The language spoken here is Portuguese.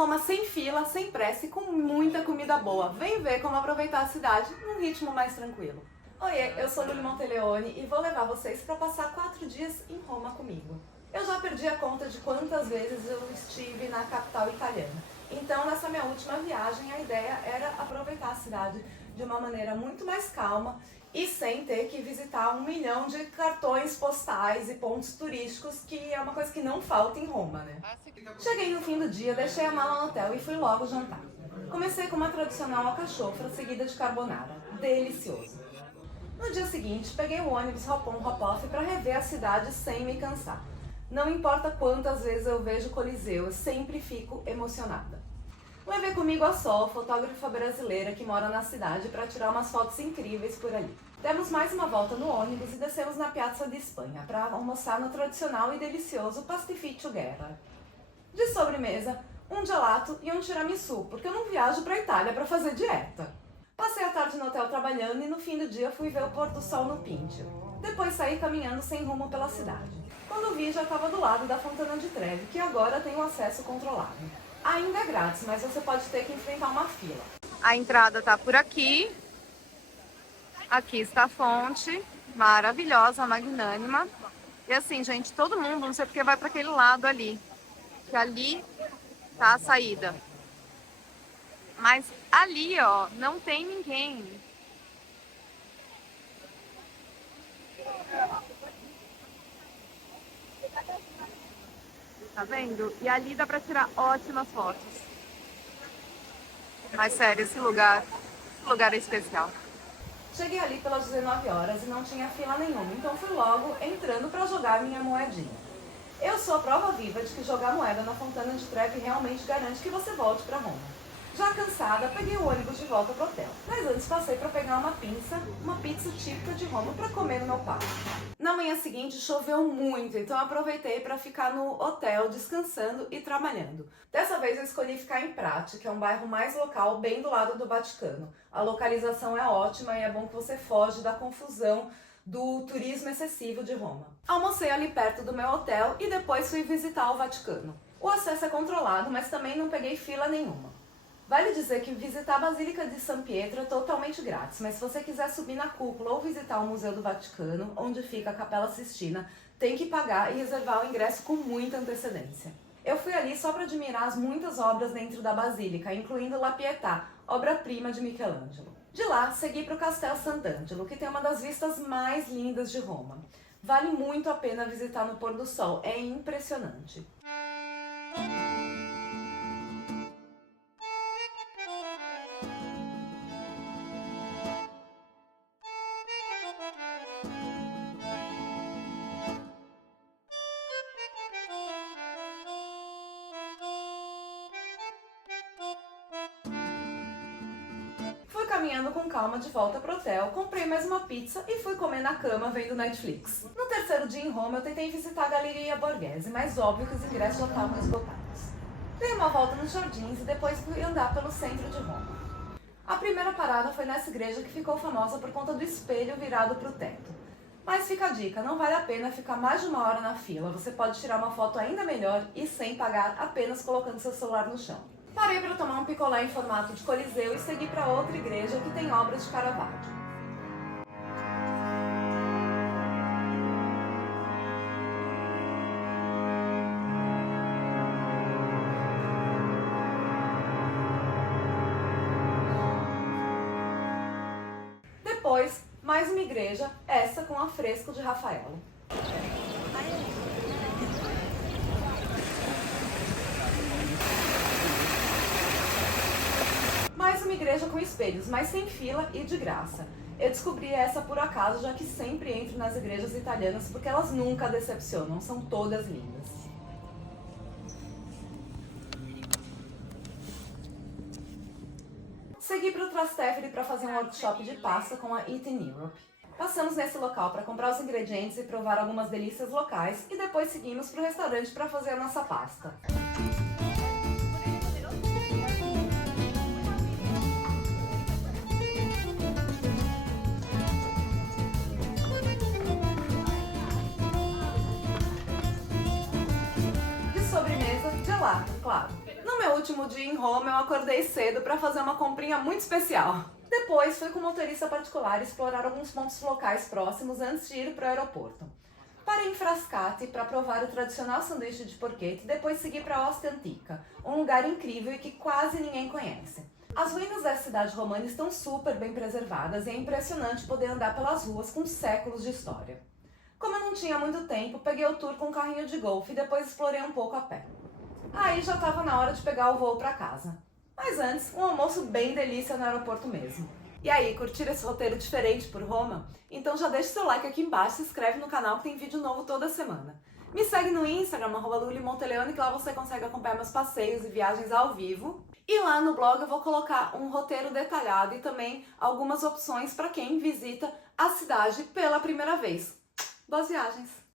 Roma sem fila, sem pressa e com muita comida boa. Vem ver como aproveitar a cidade num ritmo mais tranquilo. Oiê, eu sou Luli Monteleone e vou levar vocês para passar 4 dias em Roma comigo. Eu já perdi a conta de quantas vezes eu estive na capital italiana. Então, nessa minha última viagem, a ideia era aproveitar a cidade de uma maneira muito mais calma e sem ter que visitar 1 milhão de cartões postais e pontos turísticos, que é uma coisa que não falta em Roma, né? Cheguei no fim do dia, deixei a mala no hotel e fui logo jantar. Comecei com uma tradicional alcachofra seguida de carbonara. Delicioso! No dia seguinte, peguei o ônibus hop-on hop-off para rever a cidade sem me cansar. Não importa quantas vezes eu vejo o Coliseu, eu sempre fico emocionada. Levei comigo a Sol, fotógrafa brasileira que mora na cidade, para tirar umas fotos incríveis por ali. Demos mais uma volta no ônibus e descemos na Piazza di Spagna para almoçar no tradicional e delicioso Pastificio Guerra. De sobremesa, um gelato e um tiramisu, porque eu não viajo para a Itália para fazer dieta. Passei a tarde no hotel trabalhando e no fim do dia fui ver o pôr do sol no Pincio. Depois saí caminhando sem rumo pela cidade. Quando vi, já estava do lado da Fontana di Trevi, que agora tem um acesso controlado. Ainda é grátis, mas você pode ter que enfrentar uma fila. A entrada está por aqui. Aqui está a fonte, maravilhosa, magnânima. E assim, gente, todo mundo, não sei porque, vai para aquele lado ali. Que ali tá a saída. Mas ali, ó, não tem ninguém. Tá vendo? E ali dá pra tirar ótimas fotos. Mas sério, esse lugar é especial. Cheguei ali pelas 19 horas e não tinha fila nenhuma, então fui logo entrando pra jogar minha moedinha. Eu sou a prova viva de que jogar moeda na Fontana di Trevi realmente garante que você volte pra Roma. Já cansada, peguei o ônibus de volta pro hotel. Mas antes passei para pegar uma pizza típica de Roma para comer no meu quarto. Na manhã seguinte choveu muito, então aproveitei para ficar no hotel descansando e trabalhando. Dessa vez eu escolhi ficar em Prati, que é um bairro mais local, bem do lado do Vaticano. A localização é ótima e é bom que você foge da confusão do turismo excessivo de Roma. Almocei ali perto do meu hotel e depois fui visitar o Vaticano. O acesso é controlado, mas também não peguei fila nenhuma. Vale dizer que visitar a Basílica de San Pietro é totalmente grátis, mas se você quiser subir na cúpula ou visitar o Museu do Vaticano, onde fica a Capela Sistina, tem que pagar e reservar o ingresso com muita antecedência. Eu fui ali só para admirar as muitas obras dentro da Basílica, incluindo La Pietà, obra-prima de Michelangelo. De lá, segui para o Castel Sant'Angelo, que tem uma das vistas mais lindas de Roma. Vale muito a pena visitar no pôr do sol, é impressionante. Caminhando com calma de volta pro hotel, comprei mais uma pizza e fui comer na cama vendo Netflix. No terceiro dia em Roma eu tentei visitar a Galeria Borghese, mas óbvio que os ingressos já estavam esgotados. Dei uma volta nos jardins e depois fui andar pelo centro de Roma. A primeira parada foi nessa igreja que ficou famosa por conta do espelho virado pro teto. Mas fica a dica, não vale a pena ficar mais de 1 hora na fila, você pode tirar uma foto ainda melhor e sem pagar, apenas colocando seu celular no chão. Parei para tomar um picolé em formato de coliseu e segui para outra igreja que tem obras de Caravaggio. Depois, mais uma igreja, essa com afresco de Rafaelo. Mais uma igreja com espelhos, mas sem fila e de graça. Eu descobri essa por acaso, já que sempre entro nas igrejas italianas porque elas nunca decepcionam, são todas lindas. Segui para o Trastevere para fazer um workshop de pasta com a Eat in Europe. Passamos nesse local para comprar os ingredientes e provar algumas delícias locais e depois seguimos para o restaurante para fazer a nossa pasta. gelato, claro. No meu último último dia em Roma eu acordei cedo para fazer uma comprinha muito especial. Depois fui com um motorista particular explorar alguns pontos locais próximos antes de ir para o aeroporto. Parei em Frascati para provar o tradicional sanduíche de porchetta e depois segui para Ostia Antica, um lugar incrível e que quase ninguém conhece. As ruínas da cidade romana estão super bem preservadas e é impressionante poder andar pelas ruas com séculos de história. Como eu não tinha muito tempo, peguei o tour com um carrinho de golfe e depois explorei um pouco a pé. Aí já estava na hora de pegar o voo para casa. Mas antes, um almoço bem delícia no aeroporto mesmo. E aí, curtiram esse roteiro diferente por Roma? Então já deixa seu like aqui embaixo e se inscreve no canal que tem vídeo novo toda semana. Me segue no Instagram, @lulimontelleone, que lá você consegue acompanhar meus passeios e viagens ao vivo. E lá no blog eu vou colocar um roteiro detalhado e também algumas opções para quem visita a cidade pela primeira vez. Boas viagens!